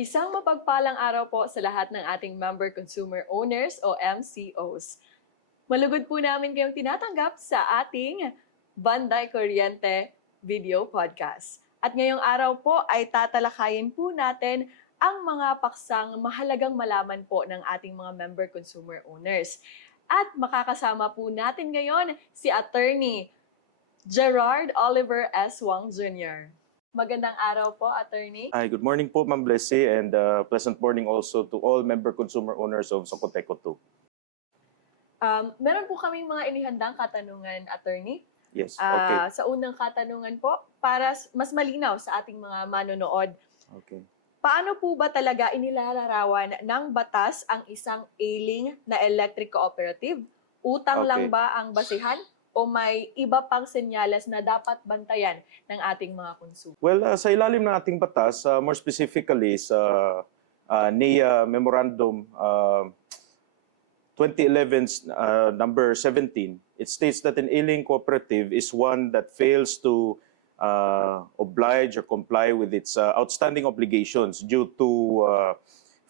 Isang mapagpalang araw po sa lahat ng ating member consumer owners o MCOs. Malugod po namin kayong tinatanggap sa ating Banday Kuryente Video Podcast. At ngayong araw po ay tatalakayin po natin ang mga paksang mahalagang malaman po ng ating mga member consumer owners. At makakasama po natin ngayon si Attorney Gerard Oliver S. Wang Jr. Magandang araw po, Attorney. Hi, good morning po, Ma'am Blessy, and pleasant morning also to all member consumer owners of Socoteco 2. Meron po kaming mga inihandang katanungan, Attorney. Yes, okay. Sa unang katanungan po, para mas malinaw sa ating mga manonood, Okay. paano po ba talaga inilalarawan ng batas ang isang ailing na electric cooperative? Utang lang Okay. ba ang basihan o may iba pang senyales na dapat bantayan ng ating mga consumer? Well, sa ilalim ng ating batas, more specifically sa NEA Memorandum 2011 number 17, it states that an ailing cooperative is one that fails to oblige or comply with its outstanding obligations due to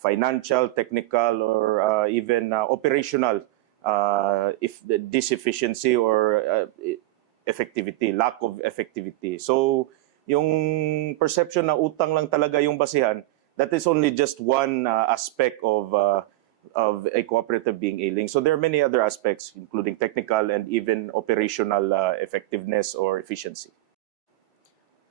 financial, technical, or even operational disefficiency or effectivity, lack of effectivity. So, yung perception na utang lang talaga yung basihan, that is only just one aspect of a cooperative being ailing. So there are many other aspects, including technical and even operational effectiveness or efficiency.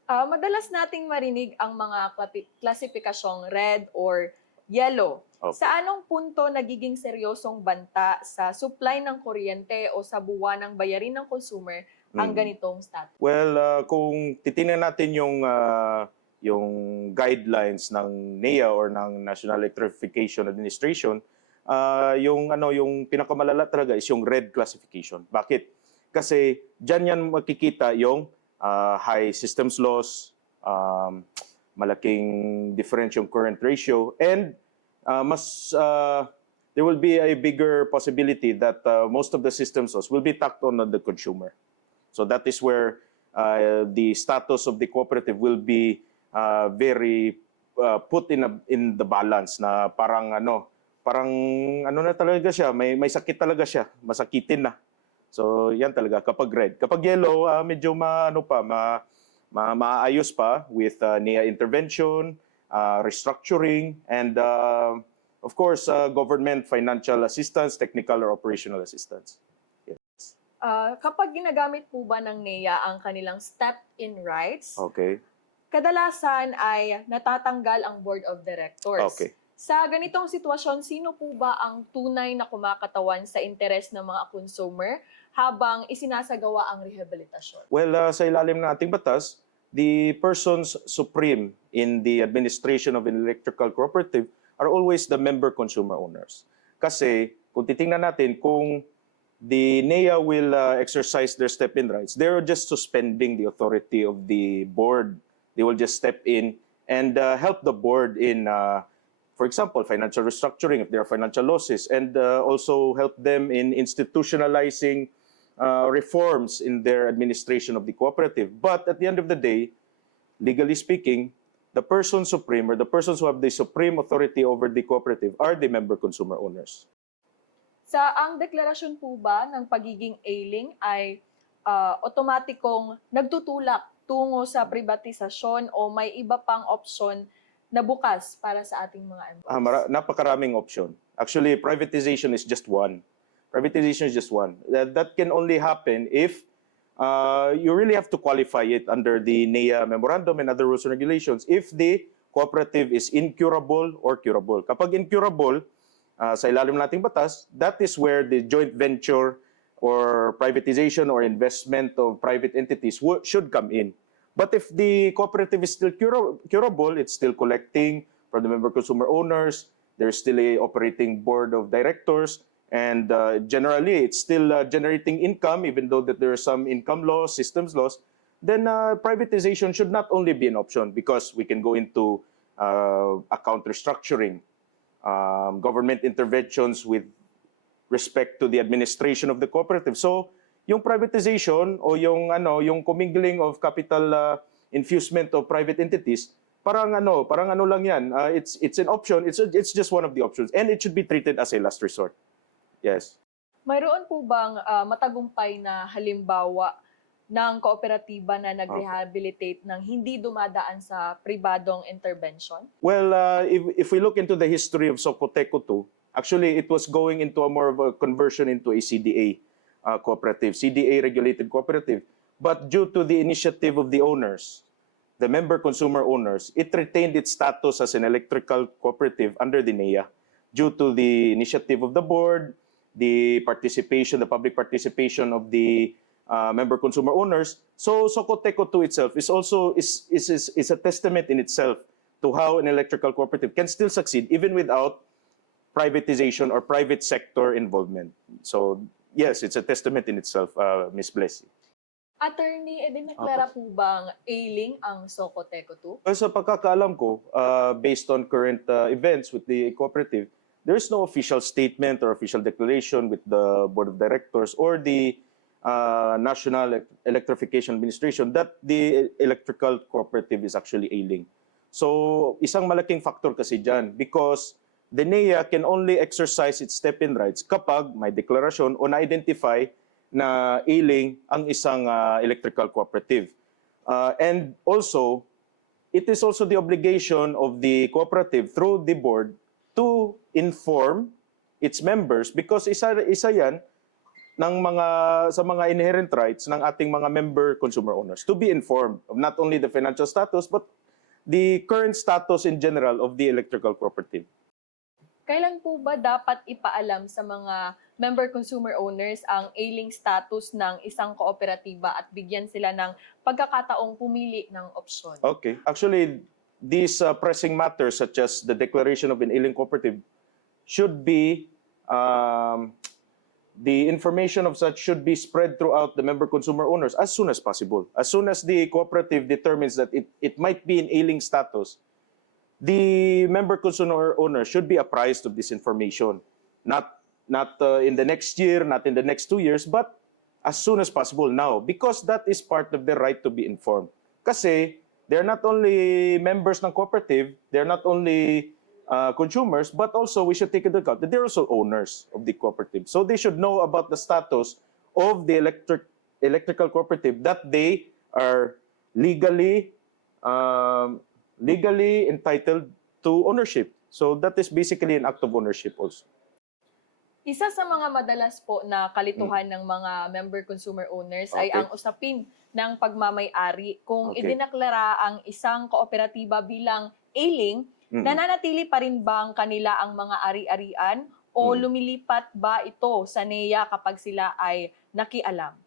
Madalas nating marinig ang mga klasipikasyong red or yellow. Okay. Sa anong punto nagiging seryosong banta sa supply ng kuryente o sa buwan ng bayarin ng consumer ang ganitong status? Well, kung titingnan natin yung guidelines ng NEA or ng National Electrification Administration, yung pinakamalala talaga is yung red classification. Bakit? Kasi diyan yan makikita yung high systems loss, malaking difference yung current ratio, and there will be a bigger possibility that most of the systems loss will be tacked on the consumer. So that is where the status of the cooperative will be very put in the balance na parang ano na talaga siya, may sakit talaga siya, masakitin na. So yan talaga kapag red. Kapag yellow, medyo maayos pa with NEA intervention, restructuring, and of course, government financial assistance, technical or operational assistance. Yes. Kapag ginagamit po ba ng NEA ang kanilang step-in rights, Okay. kadalasan ay natatanggal ang board of directors. Okay. Sa ganitong sitwasyon, sino po ba ang tunay na kumakatawan sa interes ng mga consumer habang isinasagawa ang rehabilitasyon? Well, sa ilalim ng ating batas, the persons supreme in the administration of an electrical cooperative are always the member consumer owners. Kasi kung titingnan natin, kung the NEA will exercise their step-in rights, they're just suspending the authority of the board. They will just step in and help the board in, for example, financial restructuring if there are financial losses, and also help them in institutionalizing reforms in their administration of the cooperative. But at the end of the day, legally speaking, the person supreme or the persons who have the supreme authority over the cooperative are the member consumer owners. Ang deklarasyon po ba ng pagiging ailing ay otomatikong nagtutulak tungo sa privatisasyon o may iba pang opsyon na bukas para sa ating mga employees? Napakaraming option. Actually, privatization is just one. Privatization is just one. That can only happen if you really have to qualify it under the NEA Memorandum and other rules and regulations if the cooperative is incurable or curable. Kapag incurable, sa ilalim nating batas, that is where the joint venture or privatization or investment of private entities should come in. But if the cooperative is still curable, it's still collecting from the member consumer owners, there's still a operating board of directors, and generally it's still generating income even though that there are some income loss, systems loss, then privatization should not only be an option because we can go into account restructuring, government interventions with respect to the administration of the cooperative. So, yung privatization o yung commingling of capital infusement of private entities parang ano lang yan. It's an option. It's just one of the options. And it should be treated as a last resort. Yes. Mayroon po bang matagumpay na halimbawa ng kooperatiba na nag-rehabilitate ng hindi dumadaan sa pribadong intervention? Well, if we look into the history of Socoteco 2, actually it was going into a more of a conversion into a CDA cooperative, CDA regulated cooperative. But due to the initiative of the owners, the member consumer owners, it retained its status as an electrical cooperative under the NEA due to the initiative of the board, the public participation of the member consumer owners. So Socoteco 2 itself is also is a testament in itself to how an electrical cooperative can still succeed even without privatization or private sector involvement. So yes, it's a testament in itself, Ms. Blessy. Attorney, dineklara po bang ailing ang Socoteco 2? Well, sa pagkakaalam ko, based on current events with the cooperative, there is no official statement or official declaration with the board of directors or the National Electrification Administration that the electrical cooperative is actually ailing. So, isang malaking factor kasi dyan because the NEA can only exercise its step-in rights kapag may deklarasyon o na-identify na ailing ang isang electrical cooperative. And also, it is also the obligation of the cooperative through the board to inform its members because isa yan ng sa mga inherent rights ng ating mga member consumer owners to be informed of not only the financial status but the current status in general of the electrical cooperative. Kailan po ba dapat ipaalam sa mga member consumer owners ang ailing status ng isang kooperatiba at bigyan sila ng pagkakataong pumili ng opsyon? Okay. Actually, these pressing matters such as the declaration of an ailing cooperative should be, the information of such should be spread throughout the member consumer owners as soon as possible. As soon as the cooperative determines that it might be in ailing status, the member consumer owner should be apprised of this information. Not in the next year, not in the next 2 years, but as soon as possible now. Because that is part of the right to be informed. Kasi they're not only members ng cooperative, they're not only consumers, but also we should take into account that they're also owners of the cooperative. So they should know about the status of the electrical cooperative that they are legally entitled to ownership. So that is basically an act of ownership also. Isa sa mga madalas po na kalituhan ng mga member consumer owners ay Okay. ang usapin ng pagmamay-ari. Kung Okay. idineklara ang isang kooperatiba bilang ailing, nananatili pa rin ba ang kanila ang mga ari-arian o lumilipat ba ito sa NEA kapag sila ay nakialam?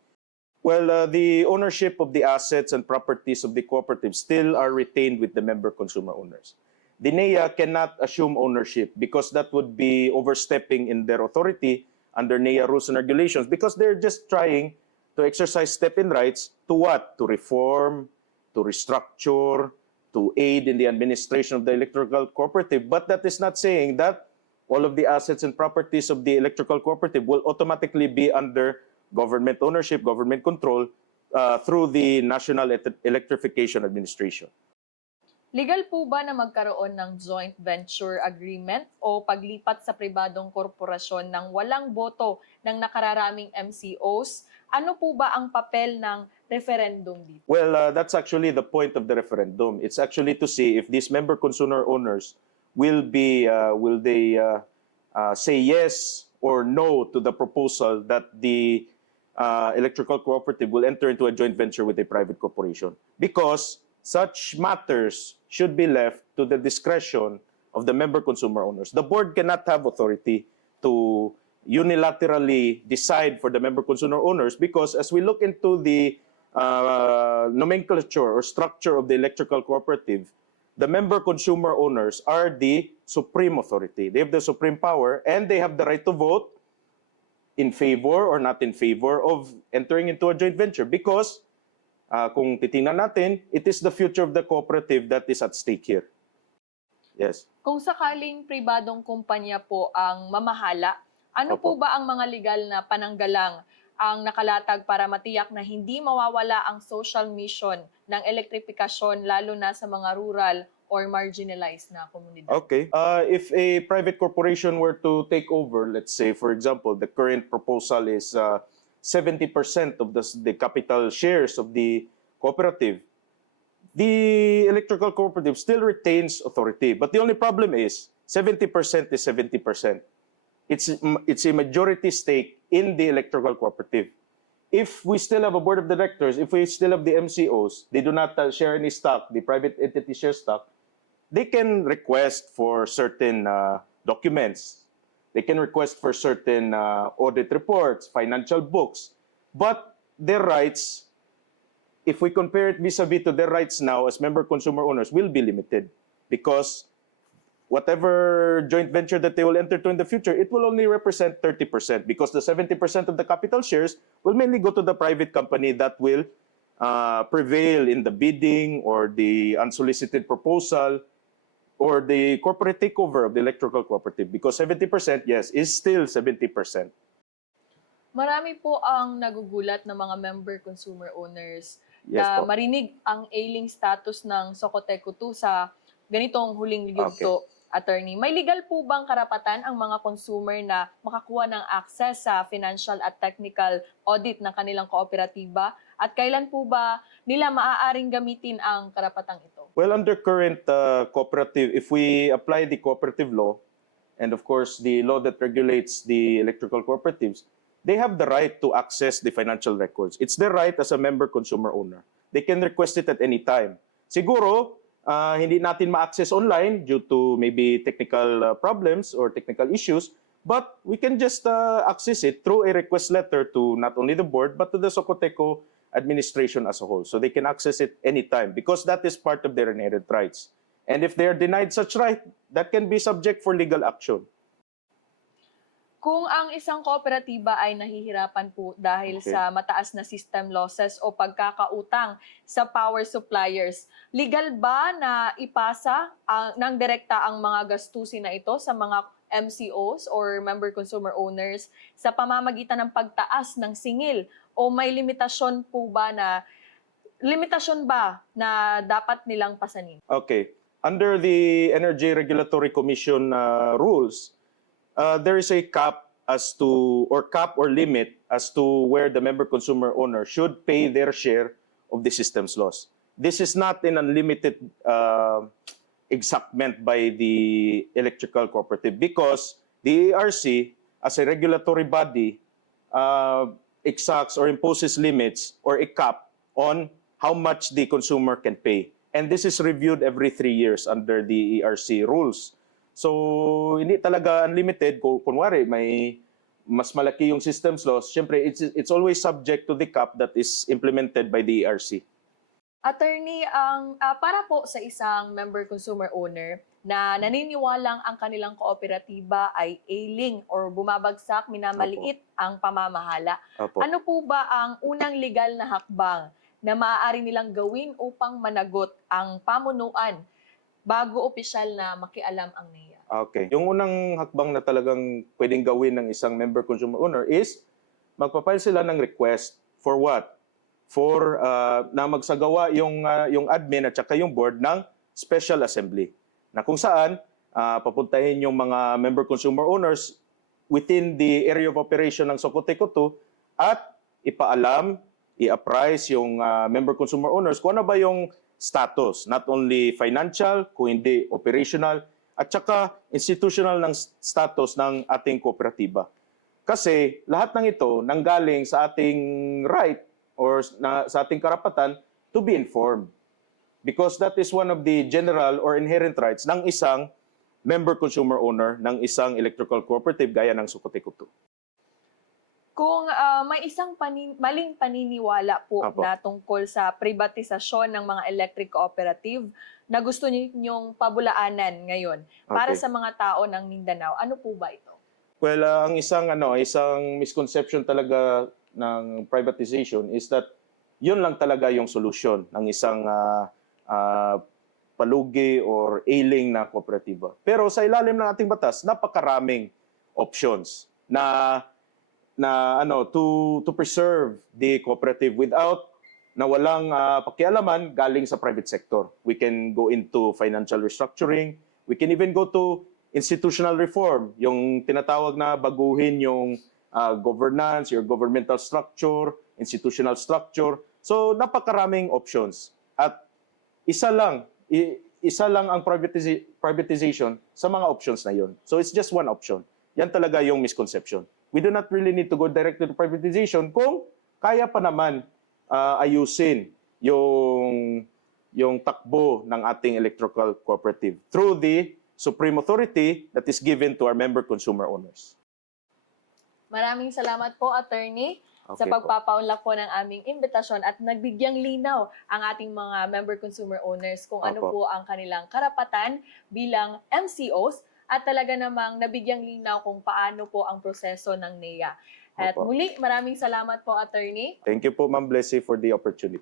Well, the ownership of the assets and properties of the cooperative still are retained with the member consumer owners. The NEA cannot assume ownership because that would be overstepping in their authority under NEA rules and regulations because they're just trying to exercise step-in rights to what? To reform, to restructure, to aid in the administration of the electrical cooperative. But that is not saying that all of the assets and properties of the electrical cooperative will automatically be under government ownership, government control through the National Electrification Administration. Legal po ba na magkaroon ng joint venture agreement o paglipat sa pribadong korporasyon ng walang boto ng nakararaming MCOs? Ano po ba ang papel ng referendum dito? Well, that's actually the point of the referendum. It's actually to see if these member consumer owners will they say yes or no to the proposal that the electrical cooperative will enter into a joint venture with a private corporation. Because such matters should be left to the discretion of the member consumer owners. The board cannot have authority to unilaterally decide for the member consumer owners because as we look into the nomenclature or structure of the electrical cooperative, the member consumer owners are the supreme authority. They have the supreme power and they have the right to vote in favor or not in favor of entering into a joint venture because kung titingnan natin, it is the future of the cooperative that is at stake here. Yes. Kung sakaling pribadong kumpanya po ang mamahala, ano po Opo. ba ang mga legal na pananggalang ang nakalatag para matiyak na hindi mawawala ang social mission ng elektrifikasyon lalo na sa mga rural or marginalized na komunidad? Okay. If a private corporation were to take over, let's say, for example, the current proposal is 70% of the capital shares of the cooperative, the electrical cooperative still retains authority. But the only problem is 70% is 70%. It's a majority stake in the electrical cooperative. If we still have a board of directors, if we still have the MCOs, they do not share any stock, the private entity share stock, they can request for certain documents. They can request for certain audit reports, financial books. But their rights, if we compare it vis-a-vis to their rights now as member consumer owners, will be limited. Because whatever joint venture that they will enter to in the future, it will only represent 30%, because the 70% of the capital shares will mainly go to the private company that will prevail in the bidding or the unsolicited proposal or the corporate takeover of the electrical cooperative, because 70%, yes, is still 70%. Marami po ang nagugulat ng mga member consumer owners Yes na po. marinig ang ailing status ng Socoteco 2 sa ganitong huling yugto, attorney. May legal po bang karapatan ang mga consumer na makakuha ng access sa financial at technical audit ng kanilang kooperatiba? At kailan po ba nila maaaring gamitin ang karapatang ito? Well, under current cooperative, if we apply the cooperative law, and of course the law that regulates the electrical cooperatives, they have the right to access the financial records. It's their right as a member consumer owner. They can request it at any time. Siguro, hindi natin ma-access online due to maybe technical problems or technical issues, but we can just access it through a request letter to not only the board, but to the Socoteco administration as a whole. So they can access it anytime, because that is part of their inherent rights. And if they are denied such right, that can be subject for legal action. Kung ang isang kooperatiba ay nahihirapan po dahil sa mataas na system losses o pagkakautang sa power suppliers, legal ba na ipasa ng direkta ang mga gastusin na ito sa mga MCOs or member consumer owners sa pamamagitan ng pagtaas ng singil? O may limitasyon ba na dapat nilang pasanin? Okay. Under the Energy Regulatory Commission rules, there is a cap or limit as to where the member consumer owner should pay their share of the system's loss. This is not an unlimited exactment by the electrical cooperative, because the ERC, as a regulatory body, exacts or imposes limits or a cap on how much the consumer can pay. And this is reviewed every 3 years under the ERC rules. So, hindi talaga unlimited. Kunwari, may mas malaki yung system's loss, syempre, it's always subject to the cap that is implemented by the ERC. Attorney, para po sa isang member consumer owner na naniniwalang ang kanilang kooperatiba ay ailing or bumabagsak, minamaliit ang pamamahala, Opo. ano po ba ang unang legal na hakbang na maaari nilang gawin upang managot ang pamunuan bago opisyal na makialam ang NEA? Okay. Yung unang hakbang na talagang pwedeng gawin ng isang member consumer owner is magpapile sila ng request for what? For na magsagawa yung admin at saka yung board ng special assembly, na kung saan papuntahin yung mga member consumer owners within the area of operation ng Socoteco 2 at ipaalam, i-apprise yung member consumer owners kung ano ba yung status, not only financial, kung hindi operational, at saka institutional ng status ng ating kooperatiba. Kasi lahat ng ito nanggaling sa ating right or sa ating karapatan to be informed. Because that is one of the general or inherent rights ng isang member consumer owner ng isang electrical cooperative gaya ng Socoteco 2. Kung may isang maling paniniwala po Apo. na tungkol sa privatisasyon ng mga electric cooperative na gusto ninyong pabulaanan ngayon para Okay. sa mga tao ng Mindanao, ano po ba ito? Well, ang isang misconception talaga ng privatization is that yun lang talaga yung solution ng isang palugi or ailing na kooperatiba. Pero sa ilalim ng ating batas, napakaraming options na to preserve the cooperative without na walang pakialaman galing sa private sector. We can go into financial restructuring. We can even go to institutional reform, yung tinatawag na baguhin yung governance, your governmental structure, institutional structure. So napakaraming options. At isa lang ang privatization sa mga options na yun. So it's just one option. Yan talaga yung misconception. We do not really need to go directly to privatization kung kaya pa naman ayusin yung takbo ng ating electrical cooperative through the supreme authority that is given to our member consumer owners. Maraming salamat po, Attorney, sa Okay po. pagpapaunlak po ng aming imbitasyon at nagbigyang linaw ang ating mga member consumer owners kung ano Opo. po ang kanilang karapatan bilang MCOs at talaga namang nabigyang linaw kung paano po ang proseso ng NEA. At Opo. muli, maraming salamat po, Attorney. Thank you po, Ma'am Blessy, for the opportunity.